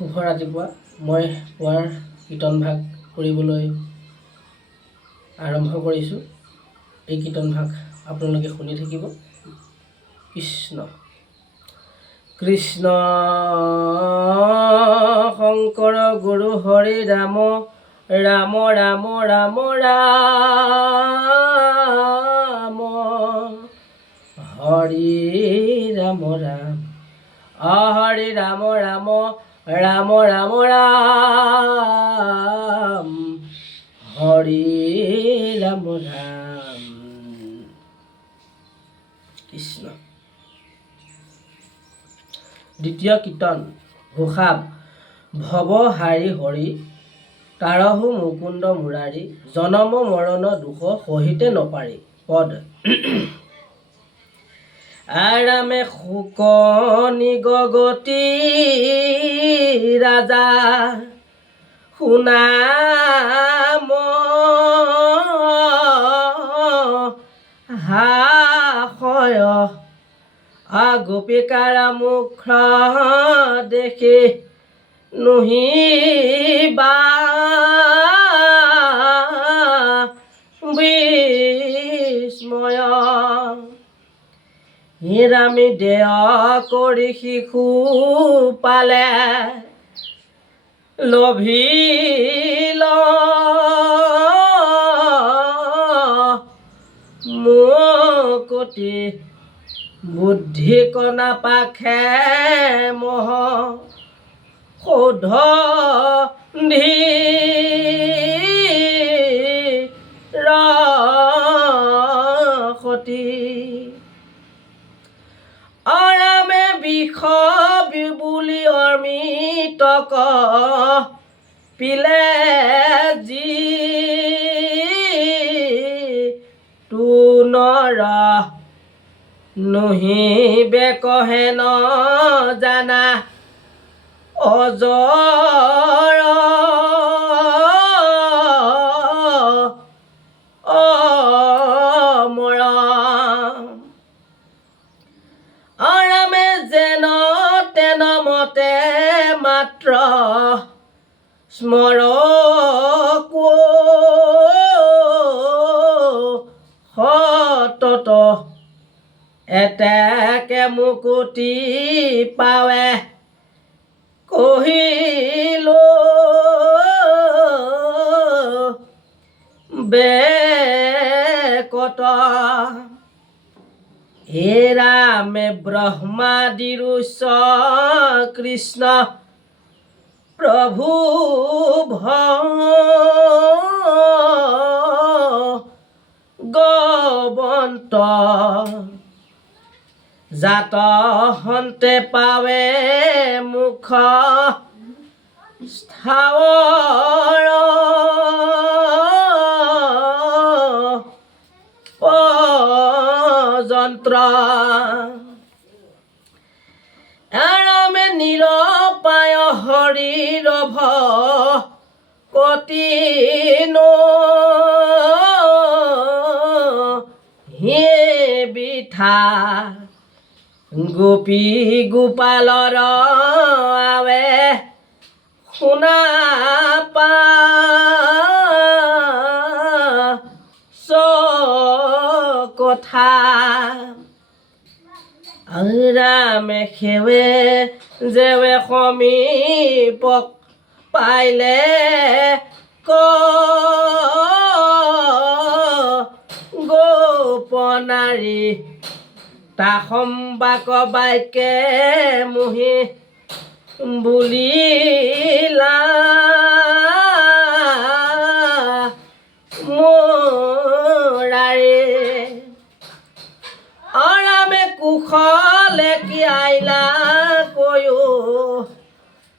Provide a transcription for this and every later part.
শুভ ৰাতিপুৱা। মই পুৱাৰ কীৰ্তন ভাগ কৰিবলৈ আৰম্ভ কৰিছোঁ। এই কীৰ্তন ভাগ আপোনালোকে শুনি থাকিব। কৃষ্ণ কৃষ্ণ শংকৰ গুৰু হৰি ৰাম ৰাম ৰাম ৰাম ৰাম হৰি ৰাম ৰাম হৰি ৰাম ৰাম ৰাম ৰাম ৰাম হৰি ৰাম ৰাম কৃষ্ণ। দ্বিতীয় কীৰ্তন ঘোষা ভৱ হাৰি হৰি তাৰহু মুকুন্দ মুৰাৰী জনম মৰণ দুখ সহিতে নপাৰি পদ আৰামে শোক নিগগতি ৰাজা সুনাম হাসয় গোপিকাৰ মুখ দেখি নুহিবা বিস্ময় হিৰামি দেয় কৰি শিশু পালে লভিল মুকতি বুদ্ধি কণা পাখে মহ সৌধ ধীৰসতি অৰামে বিষ বিবুলি অমৃতক পিলে যি তুনৰ নুহিবে কহে ন জানা অজৰ অমৰ অৰামে যেন তেন মতে মাত্ৰ স্মৰ সতত এতেকে মুকুতি পাৱে কহিলো বেকত হে ৰামে ব্ৰহ্মাদিৰ উচ্চ কৃষ্ণ প্ৰভু ভগৱন্ত জাত হন্তে পাৱে মুখ স্থাৱৰ যন্ত্ৰ আৰামে নিৰপায় হৰিৰ কতিনো হে বিঠা গোপী গোপালৰ আৱে শুনা পা কথা ৰামে সেৱে যেৱে সমীপক পাইলে গোপনাৰী তা সম্বাক বাক্যে মোহি বুলিলা মুৰাৰী অৰামে কুশলে কি আইলা কয়ো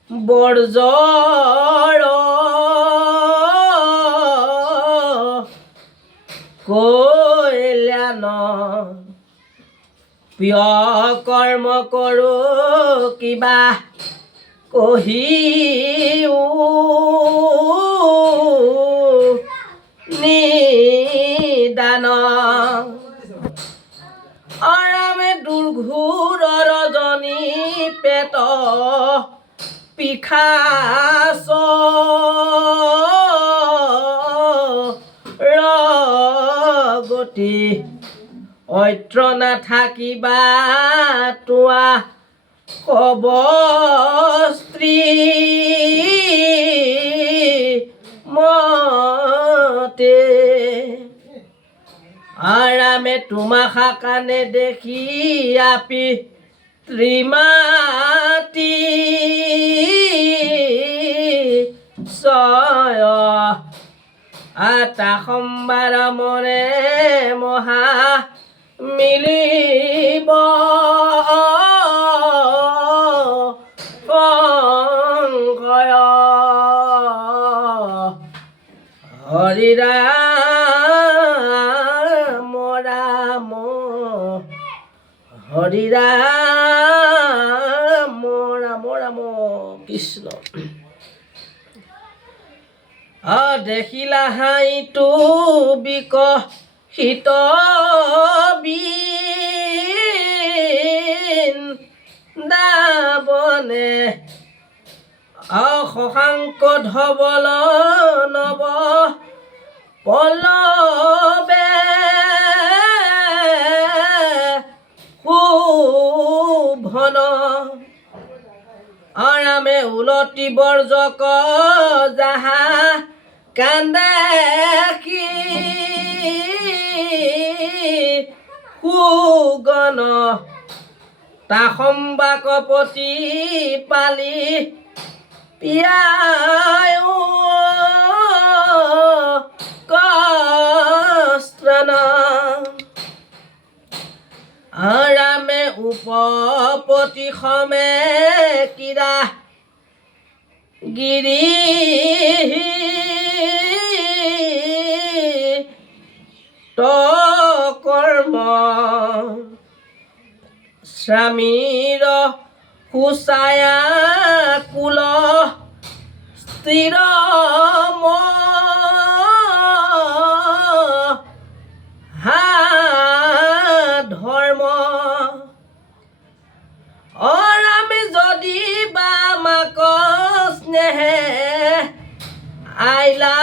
বৰ্জৰ কৈলান প্ৰিয় কৰ্ম কৰো কিবা কহিও নিদান অৰামে দুৰ্ঘোৰ ৰজনী পেট খাচ গতি অত্ৰ নাথাকিবা তোৱা কব স্ত্ৰী মতে আৰামে তোমাশা কাণে দেখি আপি ত্ৰিমাতি ছয় আতা সম্বাৰ মনে মহা মিলিব সংশয় হৰি ৰাম ৰাম হৰি ৰাম ৰাম ৰাম কৃষ্ণ দেখিলা হাইটো বিকশিত বৃন্দাবনে শশাংক ধবল নব পল্লৱে শোভন আৰামে উলটি বৰ্জক যাহা কান্দে সুগন তা সম্বাক পতি পালি পিয়ায় কস্ত্ৰন আৰামে উপপতি সমে কিৰা গিৰি কৰ্ম স্বামীৰ সুচায়া কুল স্থিৰ ধৰ্ম অৰামে যদি বা মাক স্নেহে আইলা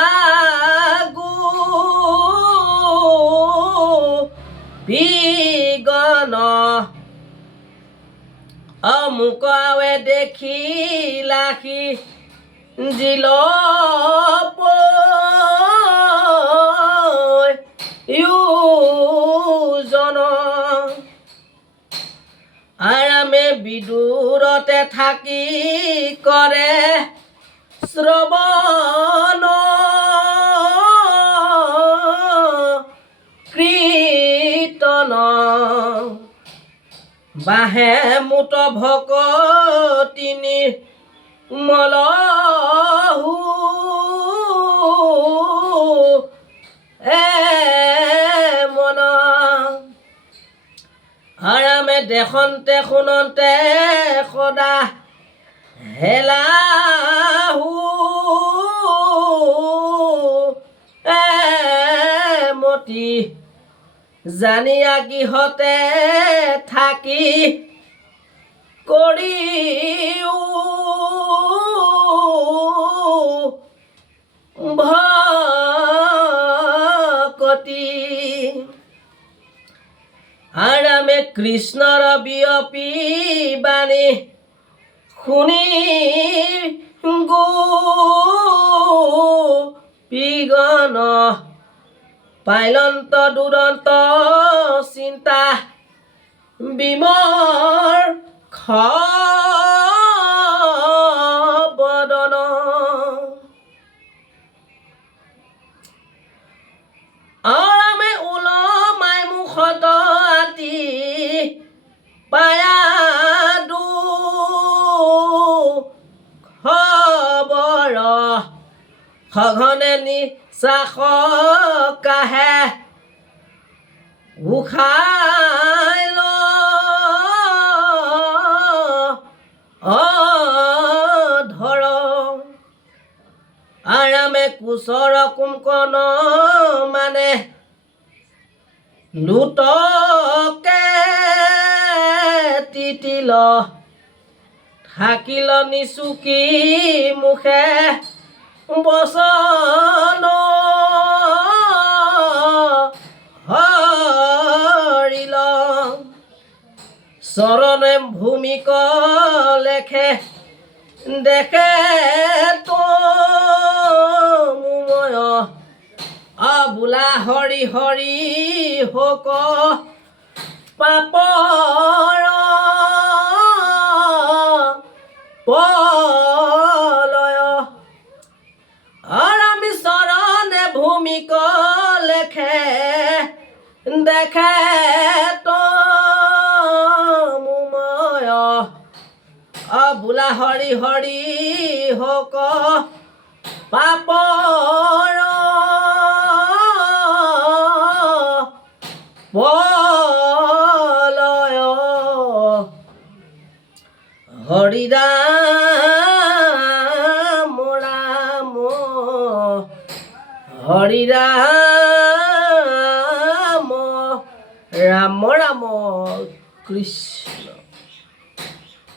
বিগন অমুকাৱে দেখিলাখি জিল জন আৰামে বিদূৰতে থাকি কৰে শ্ৰৱণ কীৰ্তন বাহে মুত ভকতিনি মলহু মন আৰামে দেখন্তে শুনন্তে সদা হেলাহু মতি জানিয়া গৃহতে থাকি কৰিও ভকতি আৰামে কৃষ্ণৰ বিয়পি বাণী শুনি গোপীগণ পাইলন্ত দুৰন্ত চিন্তা বিমৰ বদন আৰামে ওলমাই মুখত আতি পায়া খবৰ সঘনে নিশ্বাস কাহে উশাই ধৰ আৰামে কুচৰ কুমকণ মানে লুটকে তিতিল হাকিল নিচুকি মুখে বচন হৰিল চৰণে ভূমিক লেখে দেখে তো মুময় বোলা হৰি হৰি হোক পাপৰ পলয় আমি চৰণে ভূমিক লেখে দেখে তো মুময় বোলা হৰি হৰি হোক পাপৰ পলয় হৰি ৰাম ৰাম হৰি ৰাম ৰাম ৰাম কৃষ্ণ।